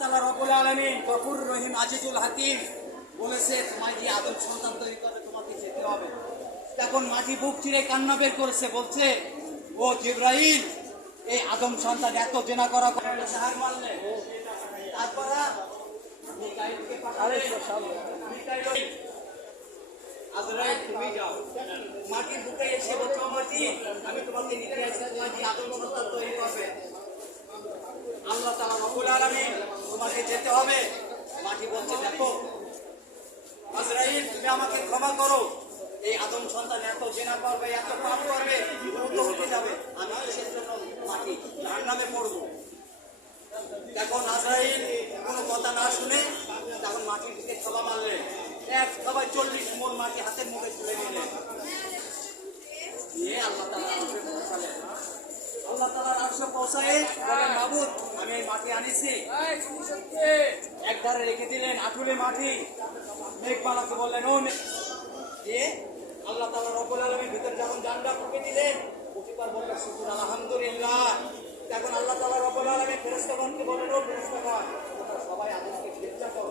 তাআলা রব্বুল আলামিন গফুর রহিম আজিজুল হাকিম বলেছে, তোমায় যে আদম সন্তান তৈরি করে তোমাকে যেতে হবে। তখন মাঝি বুক চিরে কান্না বের করেছে, বলছে, ও জিবরাইল, এই আদম সন্তান এত জেনা করা সাহার মারলে, তারপর মিকাইলকে পাঠালে। মিকাইল, আজরাইল তুমি যাও, মাটির বুকে এসে বলছো, মাটি আমি তোমাকে নিতে আসছি, তোমায় যে আদম সন্তান তৈরি করবে। আল্লাহ তাআলা রব্বুল আলামিন তোমাকে যেতে হবে। মাটি বলছে, দেখো আজরাইল, তুমি আমাকে ক্ষমা করো, এই আদম সন্তান এত জেনা করবে, এত পাপ করবে, দ্রুত উঠে যাবে, আমি কিসের জন্য মাটি জাহান্নামে পড়বো। তখন আজরাইল কোনো কথা না শুনে তখন মাটির দিকে থাবা মারলেন। এক থাবায় 40 মণ মাটি হাতের মুখে তুলে নিলেন, দিয়ে আল্লাহ তাআলা আরশে পৌঁছালেন। আল্লাহ তাআলার আরশে পৌঁছায় বলেন, মাবুদ আমি এই মাটি আনিছি। একধারে রেখে দিলেন আঠুলে মাটি, মেঘমালাকে বললেন, ও দিয়ে আল্লাহ তাআলা রব্বুল আলামিন ভিতরে যখন জানলা ফুঁকে দিলেন, প্রতিবার বললেন শুকর আলহামদুলিল্লাহ। তখন আল্লাহ তাআলা রব্বুল আলামিন ফেরেশতাগণকে বলেন, ও ফেরেশতাগণ, তোমরা সবাই আদমকে গ্রেফতার করো।